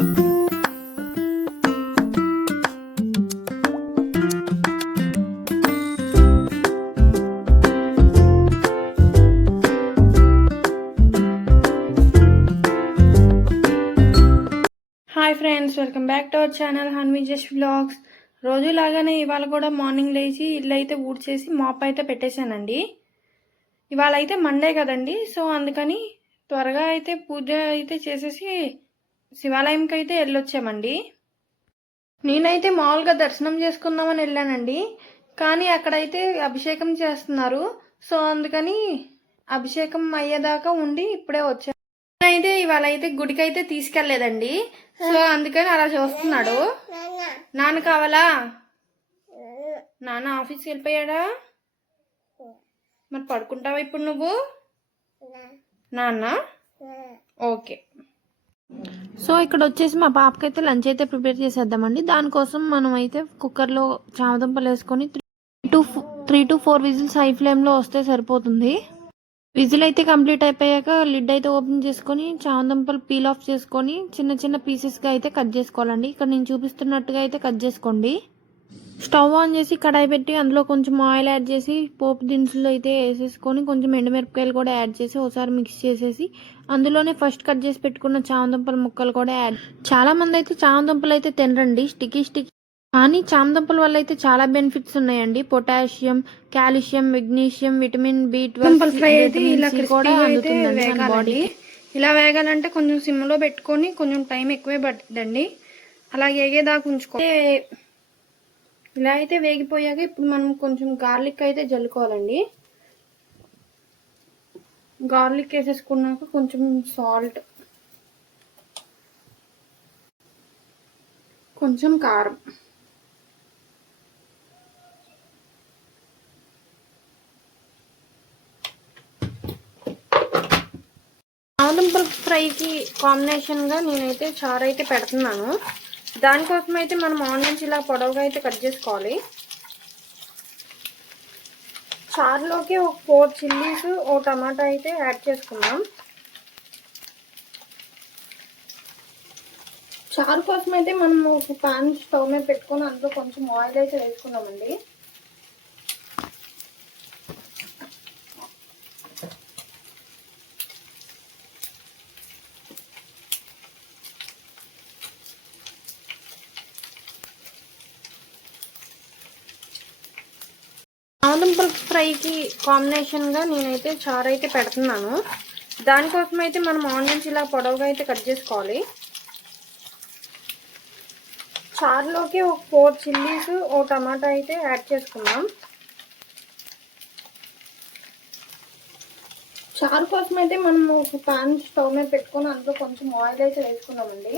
Hi friends, welcome back to our channel Hanvi just vlogs. రోజులాగానే ఇవాళ కూడా మార్నింగ్ లేచి ఇల్లు అయితే ఊడ్చేసి మాప్ అయితే పెట్టేశానండి. ఇవాళ అయితే మండే కదండి, సో అందుకని త్వరగా అయితే పూజ అయితే చేసేసి శివాలయంకి అయితే వెళ్ళొచ్చామండి. నేనైతే మామూలుగా దర్శనం చేసుకుందామని వెళ్ళానండి, కానీ అక్కడైతే అభిషేకం చేస్తున్నారు. సో అందుకని అభిషేకం అయ్యేదాకా ఉండి ఇప్పుడే వచ్చాను. అయితే ఇవాళ అయితే గుడికి అయితే తీసుకెళ్లేదండి, సో అందుకని అలా చూస్తున్నాడు. నాన్న కావాలా? నాన్న ఆఫీస్కి వెళ్ళిపోయాడా? మరి పడుకుంటావా ఇప్పుడు నువ్వు? నాన్న ఓకే. సో ఇక్కడ వచ్చేసి మా పాపకైతే లంచ్ అయితే ప్రిపేర్ చేసేద్దామండి. దానికోసం మనం అయితే కుక్కర్లో చామదుంపలు వేసుకొని 3 to 4 విజిల్స్ హై ఫ్లేమ్లో వస్తే సరిపోతుంది. విజిల్ అయితే కంప్లీట్ అయిపోయాక లిడ్ అయితే ఓపెన్ చేసుకొని చామదుంపలు పీల్ ఆఫ్ చేసుకొని చిన్న చిన్న పీసెస్గా అయితే కట్ చేసుకోవాలండి. ఇక్కడ నేను చూపిస్తున్నట్టుగా అయితే కట్ చేసుకోండి. స్టవ్ ఆన్ చేసి కడాయి పెట్టి అందులో కొంచెం ఆయిల్ యాడ్ చేసి పోపు దినుసులు అయితే వేసేసుకొని కొంచెం ఎండుమిరపకాయలు కూడా యాడ్ చేసి ఒకసారి మిక్స్ చేసేసి అందులోనే ఫస్ట్ కట్ చేసి పెట్టుకున్న చామదుంపల ముక్కలు కూడా యాడ్. చాలా మంది అయితే చామదుంపలు అయితే తినరండి, స్టిక్కీ కానీ చామదుంపల వల్ల అయితే చాలా బెనిఫిట్స్ ఉన్నాయండి. Potassium, calcium, magnesium, vitamin B12 fry అయితే ఇలా కూడా అందుతుందండి మన బాడీకి. ఇలా వేగాలంటే కొంచెం సిమ్లో పెట్టుకొని కొంచెం టైం ఎక్కువే పడుతుందండి. అలా వేగేదాకా ఉంచుకో. ఇలా అయితే వేగిపోయాక ఇప్పుడు మనం కొంచెం గార్లిక్ అయితే జల్లుకోవాలండి. గార్లిక్ వేసేసుకున్నాక కొంచెం సాల్ట్, కొంచెం కారం, చామదుంపల ఫ్రైకి కాంబినేషన్గా నేనైతే చారు అయితే పెడుతున్నాను. దానికోసం అయితే మనం ఆనియన్స్ ఇలా పొడవుగా అయితే కట్ చేసుకోవాలి. చారులోకి ఒక 4 చిల్లీస్, ఓ టమాటా అయితే యాడ్ చేసుకుందాం. చారు కోసం అయితే మనం ఒక పాన్ స్టవ్ మీద పెట్టుకొని అందులో కొంచెం ఆయిల్ అయితే వేసుకున్నామండి. చామదుంపల ఫ్రైకి కాంబినేషన్గా నేనైతే చారు అయితే పెడుతున్నాను. దానికోసం అయితే మనం ఆనియన్స్ ఇలా పొడవుగా అయితే కట్ చేసుకోవాలి. చారులోకి ఒక 4 చిల్లీస్, ఓ టమాటా అయితే యాడ్ చేసుకుందాం. చారు కోసం అయితే మనం ఒక పాన్ స్టవ్ మీద పెట్టుకొని అందులో కొంచెం ఆయిల్ అయితే వేసుకున్నామండి.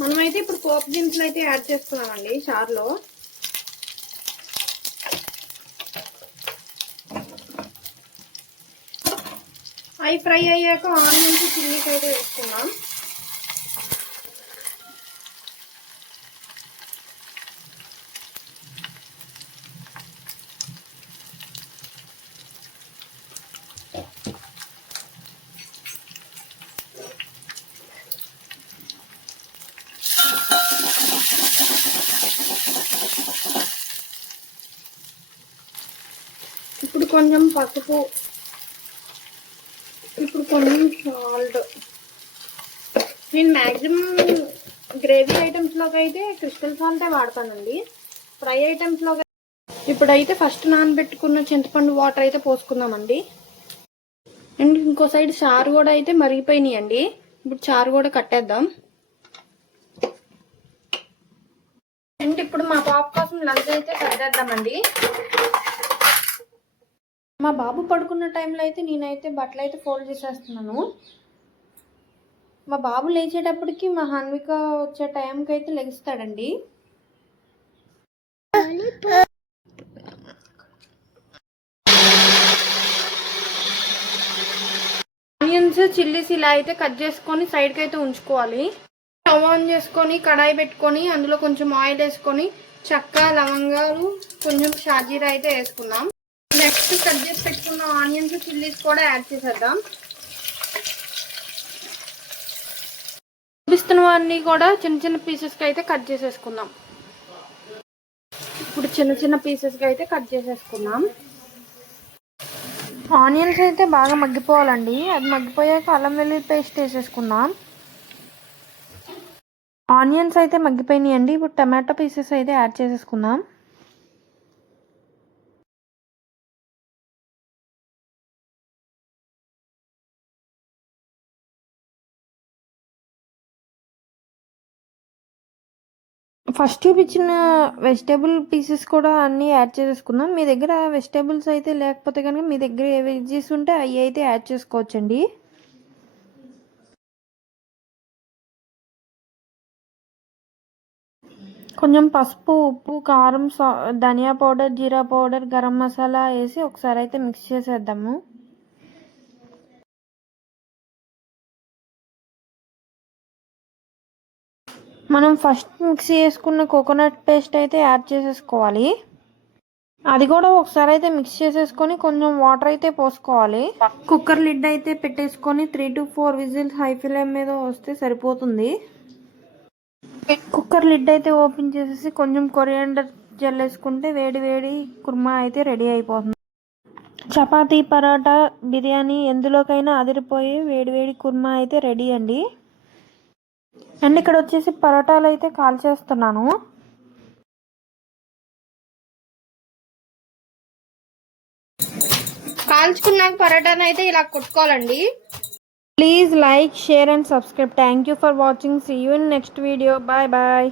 మనమైతే ఇప్పుడు పోపు దినుసులు అయితే యాడ్ చేస్తున్నామండి చారులో. అవి ఫ్రై అయ్యాక ఆనియన్స్, చిల్లీస్ అయితే వేసుకున్నాం. ఇప్పుడు కొంచెం పసుపు, ఇప్పుడు కొంచెం సాల్ట్. నేను మ్యాక్సిమం గ్రేవీ ఐటమ్స్లోకి అయితే క్రిస్టల్ సాల్టే వాడతానండి. ఫ్రై ఐటమ్స్లో ఇప్పుడైతే ఫస్ట్ నానబెట్టుకున్న చింతపండు వాటర్ అయితే పోసుకుందామండి. అండ్ ఇంకో సైడ్ చారు కూడా అయితే మరిగిపోయినాయండి. ఇప్పుడు చారు కూడా కట్టేద్దాం. అండ్ ఇప్పుడు మా పాప కోసం లంచ్ అయితే సర్దేద్దామండి. మా బాబు పడుకున్న టైంలో అయితే నేనైతే బట్టలు అయితే ఫోల్డ్ చేసేస్తున్నాను. మా బాబు లేచేటప్పటికి మా హన్విక వచ్చే టైంకి అయితే లెగుస్తాడండి. ఆనియన్స్ చిల్లీస్ ఇలా అయితే కట్ చేసుకొని సైడ్కి అయితే ఉంచుకోవాలి. స్టవ్ ఆన్ చేసుకొని కడాయి పెట్టుకొని అందులో కొంచెం ఆయిల్ వేసుకొని చెక్క లవంగాలు కొంచెం షాజీరా అయితే వేసుకుందాం. నెక్స్ట్ కట్ చేసి పెట్టుకున్న ఆనియన్స్ చిల్లీస్ కూడా యాడ్ చేసేద్దాం. చూపిస్తున్నవన్నీ కూడా చిన్న చిన్న పీసెస్కి అయితే కట్ చేసేసుకుందాం. ఇప్పుడు చిన్న చిన్న పీసెస్కి అయితే కట్ చేసేసుకుందాం. ఆనియన్స్ అయితే బాగా మగ్గిపోవాలండి. అది మగ్గిపోయాక అల్లం వెల్లుల్లి పేస్ట్ వేసేసుకుందాం. ఆనియన్స్ అయితే మగ్గిపోయినాయండి. ఇప్పుడు టమాటో పీసెస్ అయితే యాడ్ చేసేసుకుందాం. ఫస్ట్ చూపించిన వెజిటేబుల్ పీసెస్ కూడా అన్నీ యాడ్ చేసేసుకుందాం. మీ దగ్గర వెజిటేబుల్స్ అయితే లేకపోతే కనుక మీ దగ్గర ఏ వెజ్జెస్ ఉంటే అవి అయితే యాడ్ చేసుకోవచ్చండి. కొంచెం పసుపు, ఉప్పు, కారం, ధనియా పౌడర్, జీరా పౌడర్, గరం మసాలా వేసి ఒకసారి అయితే మిక్స్ చేసేద్దాము. మనం ఫస్ట్ మిక్స్ చేసుకున్న కోకోనట్ పేస్ట్ అయితే యాడ్ చేసేసుకోవాలి. అది కూడా ఒకసారి అయితే మిక్స్ చేసేసుకొని కొంచెం వాటర్ అయితే పోసుకోవాలి. కుక్కర్ లిడ్ అయితే పెట్టేసుకొని 3 to 4 విజిల్స్ హై ఫ్లేమ్ మీద వస్తే సరిపోతుంది. కుక్కర్ లిడ్ అయితే ఓపెన్ చేసేసి కొంచెం కొరియాండర్ జల్లేసుకుంటే వేడి వేడి కుర్మా అయితే రెడీ అయిపోతుంది. చపాతీ, పరోటా, బిర్యానీ ఎందులోకైనా అదిరిపోయి వేడి వేడి కుర్మా అయితే రెడీ అండి. అండ్ ఇక్కడ వచ్చేసి పరోటాలు అయితే కాల్చేస్తున్నాను. కాల్చుకున్నాక పరోటాను అయితే ఇలా కొట్టుకోవాలండి. Please like, share and subscribe. Thank you for watching. See you in next video. Bye bye.